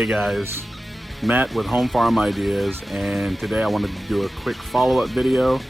Hey guys, Matt with Home Farm Ideas, and today I wanted to do a quick follow-up video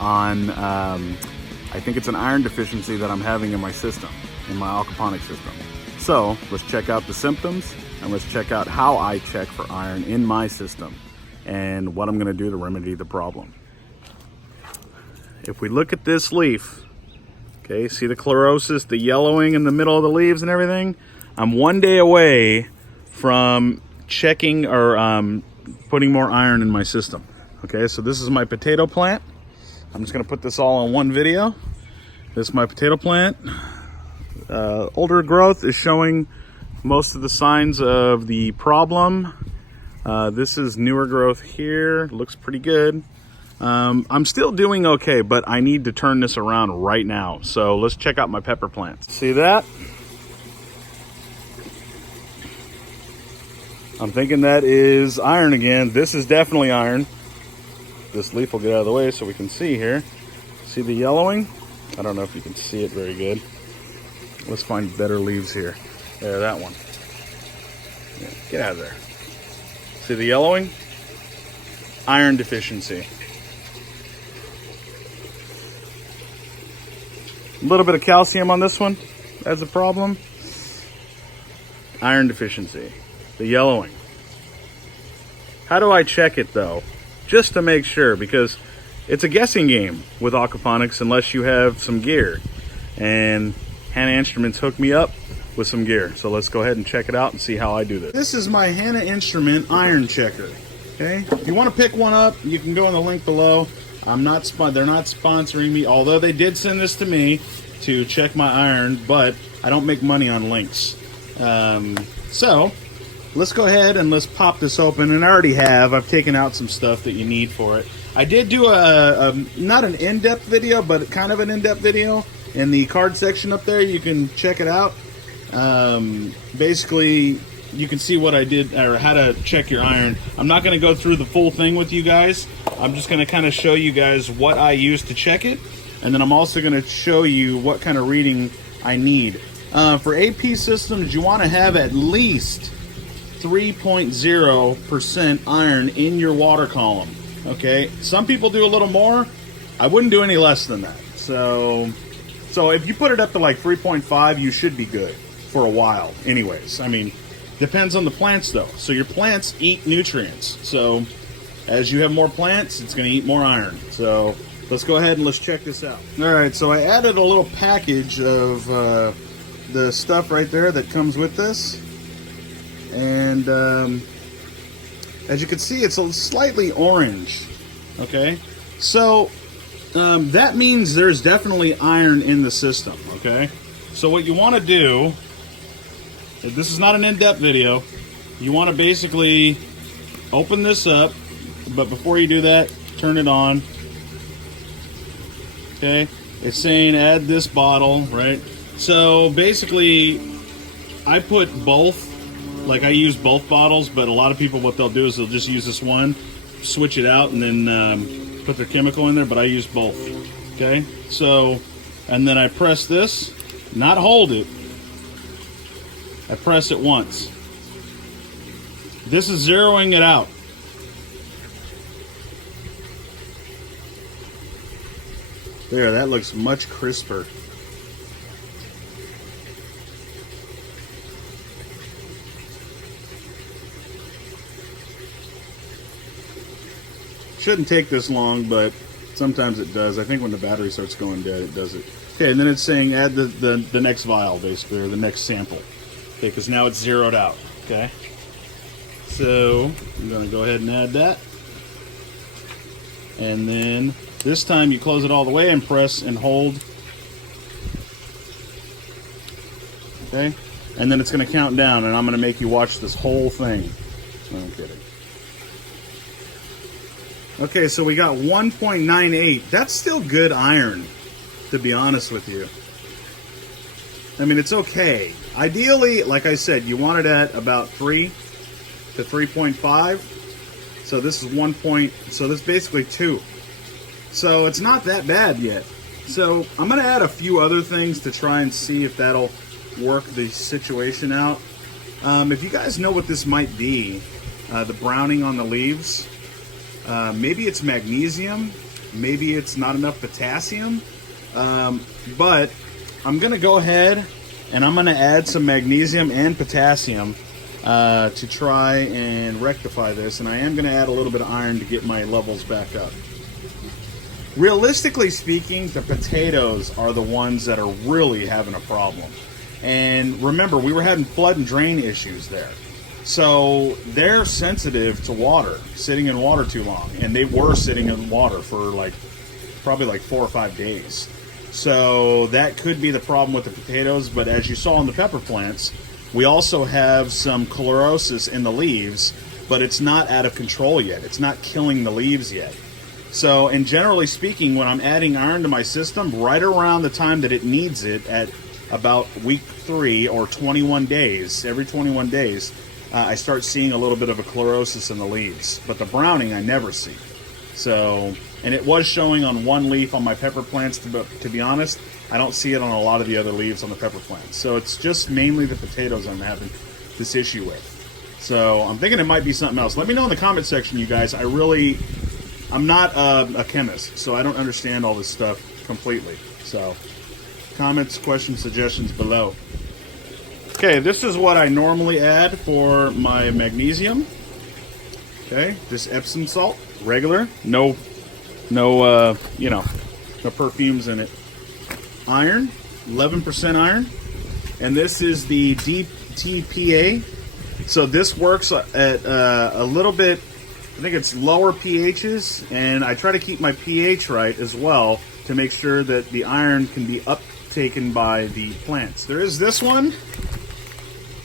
on I think it's an iron deficiency that I'm having in my system, in my aquaponic system. So let's check out the symptoms and let's check out how I check for iron in my system and what I'm going to do to remedy the problem. If we look at this leaf, okay, see the chlorosis, the yellowing in the middle of the leaves and everything? I'm 1 day away from checking or putting more iron in my system. Okay, so this is my potato plant. I'm just gonna put this all in one video. This is my potato plant. Older growth is showing most of the signs of the problem. This is newer growth here, looks pretty good. I'm still doing okay, but I need to turn this around right now. So let's check out my pepper plants. See that? I'm thinking that is iron again. This is definitely iron. This leaf will get out of the way so we can see here. See the yellowing? I don't know if you can see it very good. Let's find better leaves here. There, that one. Yeah, get out of there. See the yellowing? Iron deficiency. A little bit of calcium on this one. That's a problem. Iron deficiency. The yellowing. How do I check it though? Just to make sure, because it's a guessing game with aquaponics unless you have some gear. And Hanna Instruments hooked me up with some gear. So let's go ahead and check it out and see how I do this. This is my Hanna Instrument iron checker. Okay, if you want to pick one up, you can go in the link below. They're not sponsoring me, although they did send this to me to check my iron, but I don't make money on links. So let's go ahead and let's pop this open, and I already have. I've taken out some stuff that you need for it. I did do not an in-depth video, but kind of an in-depth video in the card section up there. You can check it out. Basically, you can see what I did, or how to check your iron. I'm not going to go through the full thing with you guys. I'm just going to kind of show you guys what I use to check it, and then I'm also going to show you what kind of reading I need. For AP systems, you want to have at least 3.0% iron in your water column. Okay, some people do a little more. I wouldn't do any less than that. So if you put it up to like 3.5, you should be good for a while. Anyways, I mean, depends on the plants though. So your plants eat nutrients. So as you have more plants, it's going to eat more iron. So let's go ahead and let's check this out. All right, so I added a little package of the stuff right there that comes with this. And as you can see, it's a slightly orange. Okay, so that means there's definitely iron in the system. Okay, so what you want to do, this is not an in-depth video, you want to basically open this up, but before you do that, turn it on. Okay, it's saying add this bottle, right? So basically I put both, like I use both bottles, but a lot of people, what they'll do is they'll just use this one, switch it out, and then put their chemical in there, but I use both. Okay, so, and then I press this, not hold it, I press it once. This is zeroing it out. There, that looks much crisper. Shouldn't take this long, but sometimes it does. I think when the battery starts going dead, it does it. Okay, and then it's saying add the next vial, basically, or the next sample. Okay, because now it's zeroed out. Okay, so I'm going to go ahead and add that. And then this time you close it all the way and press and hold. Okay, and then it's going to count down, and I'm going to make you watch this whole thing. No, I'm kidding. Okay, so we got 1.98. That's still good iron, to be honest with you. I mean, it's okay. Ideally, like I said, you want it at about 3 to 3.5. So this is 1 point, so this is basically 2. So it's not that bad yet. So I'm going to add a few other things to try and see if that'll work the situation out. If you guys know what this might be, the browning on the leaves, maybe it's magnesium, maybe it's not enough potassium, but I'm going to go ahead and I'm going to add some magnesium and potassium to try and rectify this, and I am going to add a little bit of iron to get my levels back up. Realistically speaking, the potatoes are the ones that are really having a problem. And remember, we were having flood and drain issues there. So they're sensitive to water, sitting in water too long. And they were sitting in water for probably like 4 or 5 days. So that could be the problem with the potatoes. But as you saw in the pepper plants, we also have some chlorosis in the leaves, but it's not out of control yet. It's not killing the leaves yet. So, and generally speaking, when I'm adding iron to my system, right around the time that it needs it, at about week 3 or 21 days, every 21 days, I start seeing a little bit of a chlorosis in the leaves. But the browning I never see. So, and it was showing on one leaf on my pepper plants, to be honest. I don't see it on a lot of the other leaves on the pepper plants. So it's just mainly the potatoes I'm having this issue with. So I'm thinking it might be something else. Let me know in the comment section, you guys. I'm not a chemist, so I don't understand all this stuff completely. So, comments, questions, suggestions below. Okay, this is what I normally add for my magnesium. Okay, just Epsom salt, regular, no perfumes in it. Iron, 11% iron, and this is the DTPA. So this works at a little bit. I think it's lower pHs, and I try to keep my pH right as well to make sure that the iron can be uptaken by the plants. There is this one,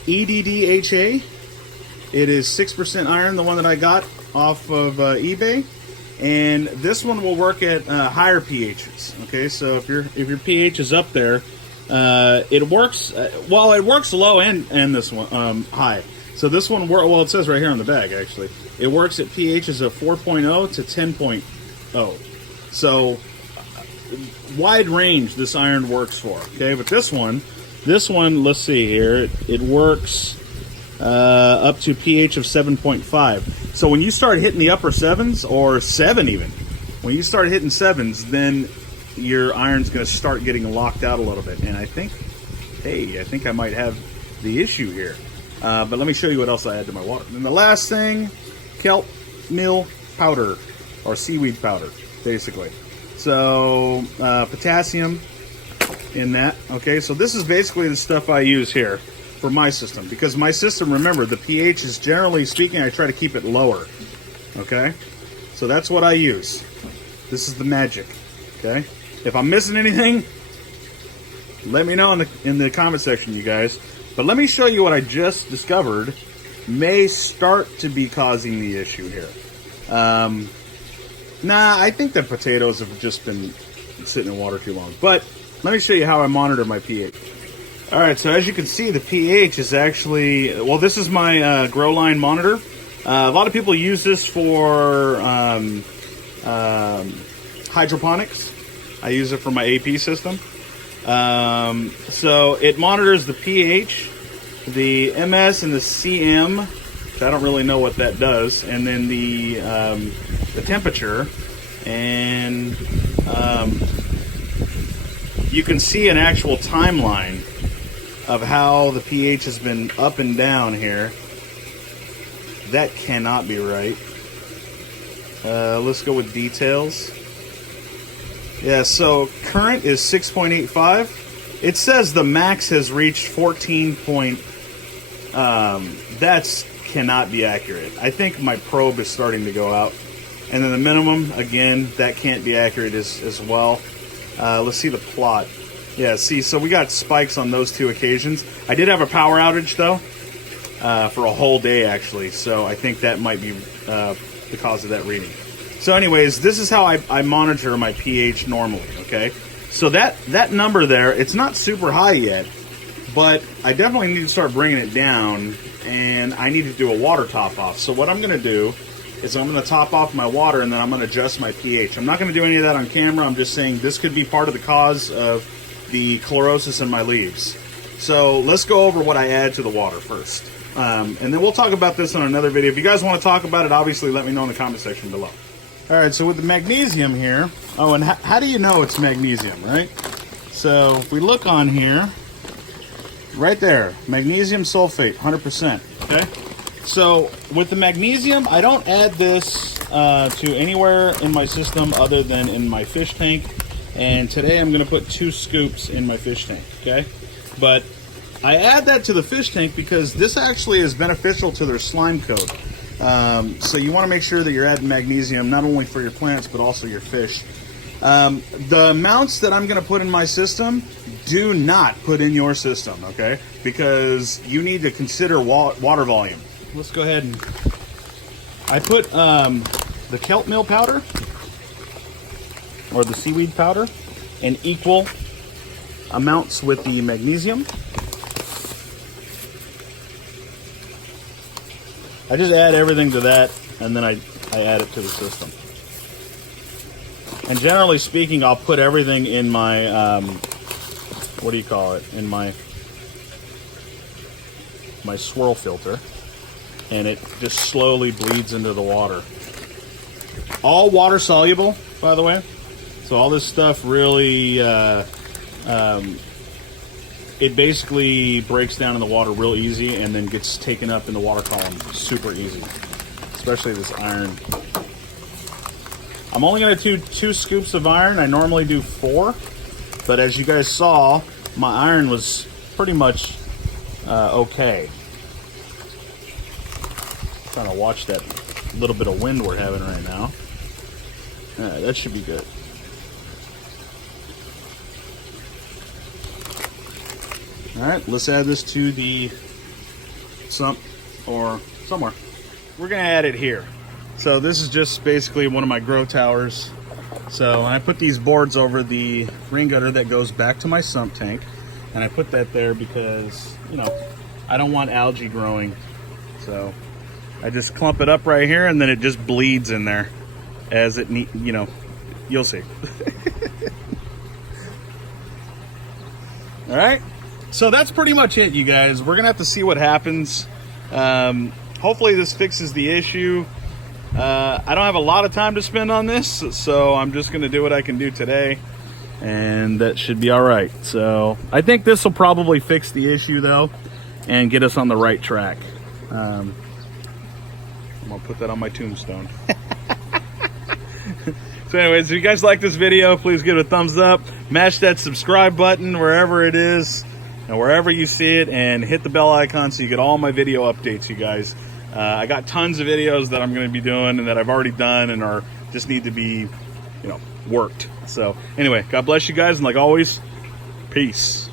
EDDHA. It is 6% iron, the one that I got off of eBay, and this one will work at higher pHs. Okay, so if your pH is up there, it works. Well, it works low and this one high. So this one, well, it says right here on the bag, actually. It works at pHs of 4.0 to 10.0. So, wide range this iron works for, okay? But this one, let's see here. It works up to pH of 7.5. So when you start hitting the upper 7s, or 7 even, when you start hitting 7s, then your iron's going to start getting locked out a little bit. And I think I might have the issue here. But let me show you what else I add to my water. And the last thing, kelp meal powder, or seaweed powder, basically. So, potassium in that. Okay, so this is basically the stuff I use here for my system. Because my system, remember, the pH is, generally speaking, I try to keep it lower. Okay? So that's what I use. This is the magic. Okay? If I'm missing anything, let me know in the comment section, you guys. But let me show you what I just discovered may start to be causing the issue here. I think the potatoes have just been sitting in water too long. But let me show you how I monitor my pH. Alright, so as you can see, the pH is actually... Well, this is my grow line monitor. A lot of people use this for hydroponics. I use it for my AP system. So it monitors the pH, the MS, and the CM. I don't really know what that does, and then the temperature, and you can see an actual timeline of how the pH has been up and down here. That cannot be right. Let's go with details. Yeah, so current is 6.85. It says the max has reached 14 point. That's cannot be accurate. I think my probe is starting to go out. And then the minimum, again, that can't be accurate as well. Let's see the plot. Yeah, see, so we got spikes on those two occasions. I did have a power outage, though, for a whole day, actually. So I think that might be the cause of that reading. So anyways, this is how I monitor my pH normally, okay? So that number there, it's not super high yet, but I definitely need to start bringing it down, and I need to do a water top off. So what I'm going to do is I'm going to top off my water, and then I'm going to adjust my pH. I'm not going to do any of that on camera. I'm just saying this could be part of the cause of the chlorosis in my leaves. So let's go over what I add to the water first. And then we'll talk about this on another video. If you guys want to talk about it, obviously let me know in the comment section below. All right, so with the magnesium here, oh, and how do you know it's magnesium, right? So if we look on here, right there, magnesium sulfate, 100%, okay? So with the magnesium, I don't add this to anywhere in my system other than in my fish tank. And today I'm gonna put 2 scoops in my fish tank, okay? But I add that to the fish tank because this actually is beneficial to their slime coat. So you want to make sure that you're adding magnesium not only for your plants but also your fish. The amounts that I'm going to put in my system, do not put in your system, okay? Because you need to consider water volume. Let's go ahead and I put the kelp meal powder or the seaweed powder in equal amounts with the magnesium. I just add everything to that, and then I add it to the system. And generally speaking, I'll put everything in my, what do you call it? In my swirl filter, and it just slowly bleeds into the water. All water soluble, by the way. So all this stuff really, it basically breaks down in the water real easy and then gets taken up in the water column super easy, especially this iron. I'm only going to do 2 scoops of iron. I normally do 4, but as you guys saw, my iron was pretty much okay. Trying to watch that little bit of wind we're having right now. That should be good. All right, let's add this to the sump or somewhere. We're gonna add it here. So this is just basically one of my grow towers. So I put these boards over the rain gutter that goes back to my sump tank, and I put that there because, you know, I don't want algae growing. So I just clump it up right here, and then it just bleeds in there as it you know, you'll see. All right. So that's pretty much it, you guys. We're gonna have to see what happens. Hopefully this fixes the issue. I don't have a lot of time to spend on this, so I'm just gonna do what I can do today, and that should be all right. So I think this will probably fix the issue though, and get us on the right track. I'm gonna put that on my tombstone. So anyways, if you guys like this video, please give it a thumbs up. Mash that subscribe button wherever it is. And wherever you see it, and hit the bell icon so you get all my video updates, you guys. I got tons of videos that I'm going to be doing and that I've already done and are just need to be, you know, worked. So anyway, God bless you guys, and like always, peace.